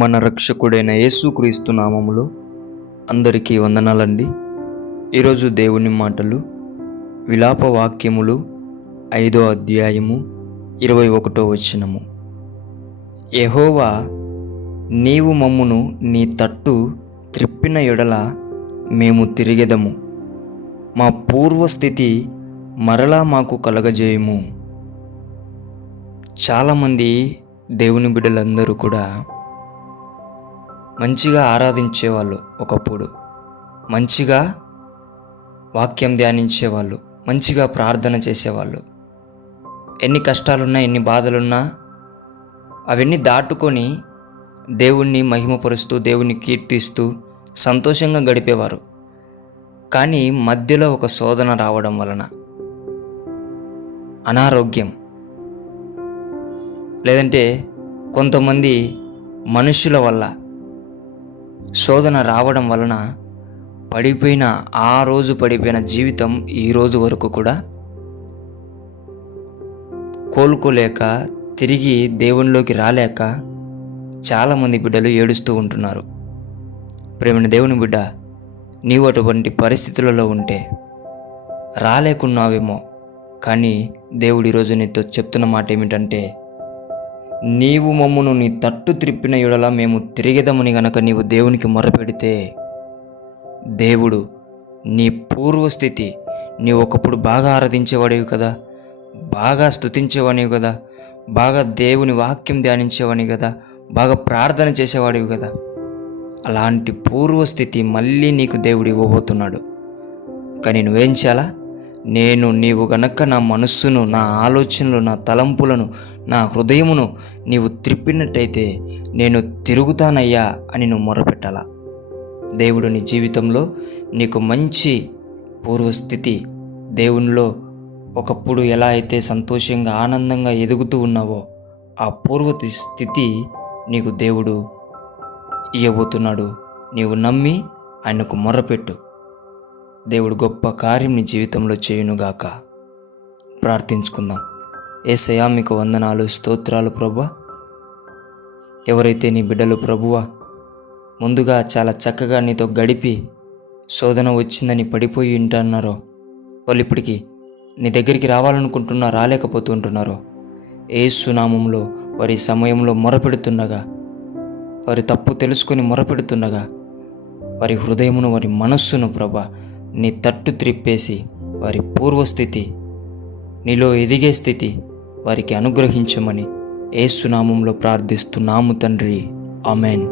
మన రక్షకుడైన యేసుక్రీస్తు నామములో అందరికీ వందనాలండి. ఈరోజు దేవుని మాటలు విలాప వాక్యములు 5వ అధ్యాయము 21వ వచనము. యెహోవా, నీవు మమ్మును నీ తట్టు త్రిప్పిన ఎడల మేము తిరిగెదము, మా పూర్వస్థితి మరలా మాకు కలగజేయము. చాలామంది దేవుని బిడ్డలందరూ కూడా మంచిగా ఆరాధించేవాళ్ళు, ఒకప్పుడు మంచిగా వాక్యం ధ్యానించేవాళ్ళు, మంచిగా ప్రార్థన చేసేవాళ్ళు. ఎన్ని కష్టాలున్నా ఎన్ని బాధలున్నా అవన్నీ దాటుకొని దేవుణ్ణి మహిమపరుస్తూ దేవుణ్ణి కీర్తిస్తూ సంతోషంగా గడిపేవారు. కానీ మధ్యలో ఒక శోధన రావడం వలన, అనారోగ్యం, లేదంటే కొంతమంది మనుషుల వల్ల శోధన రావడం వలన పడిపోయిన జీవితం ఈ రోజు వరకు కూడా కోలుకోలేక, తిరిగి దేవునిలోకి రాలేక చాలామంది బిడ్డలు ఏడుస్తూ ఉంటున్నారు. ప్రేమైన దేవుని బిడ్డ, నీవు అటువంటి పరిస్థితులలో ఉంటే రాలేకున్నావేమో, కానీ దేవుడు ఈరోజు నీతో చెప్తున్న మాట ఏమిటంటే, నీవు మమ్మును నీ తట్టు త్రిప్పిన ఎడల మేము తిరిగెదమని గనక నీవు దేవునికి మొరపెడితే, దేవుడు నీ పూర్వస్థితి, నీవు ఒకప్పుడు బాగా ఆరాధించేవాడివి కదా, బాగా స్తుతించేవాడివి కదా, బాగా దేవుని వాక్యం ధ్యానించేవాడివి కదా, బాగా ప్రార్థన చేసేవాడివి కదా, అలాంటి పూర్వస్థితి మళ్ళీ నీకు దేవుడు ఇవ్వబోతున్నాడు. కానీ నువ్వేం చేయాలా? నీవు గనక నా మనస్సును, నా ఆలోచనలు, నా తలంపులను, నా హృదయమును నీవు త్రిప్పినట్టయితే నేను తిరుగుతానయ్యా అని నువ్వు మొరపెట్టాలా. దేవుడు నీ జీవితంలో నీకు మంచి పూర్వస్థితి, దేవునిలో ఒకప్పుడు ఎలా అయితే సంతోషంగా ఆనందంగా ఎదుగుతూ ఉన్నావో ఆ పూర్వతి స్థితి నీకు దేవుడు ఇవ్వబోతున్నాడు. నీవు నమ్మి ఆయనకు మొర్రపెట్టు. దేవుడు గొప్ప కార్యం నీ జీవితంలో చేయునుగాక. ప్రార్థించుకుందాం. యేసయ్యా, మీకు వందనాలు, స్తోత్రాలు ప్రభువా. ఎవరైతే నీ బిడ్డలు ప్రభువా ముందుగా చాలా చక్కగా నీతో గడిపి శోధన వచ్చిందని పడిపోయి ఉంటున్నారో, వాళ్ళు ఇప్పటికీ నీ దగ్గరికి రావాలనుకుంటున్నా రాలేకపోతుంటున్నారో, యేసు నామములో వారి సమయంలో మొరపెడుతుండగా, వారి తప్పు తెలుసుకొని మొరపెడుతుండగా, వారి హృదయమును, వారి మనస్సును ప్రభా నీ తట్టు త్రిప్పేసి వారి పూర్వస్థితి, నీలో ఎదిగే స్థితి వారికి అనుగ్రహించమని యేసు నామములో ప్రార్థిస్తున్నాము తండ్రి. ఆమెన్.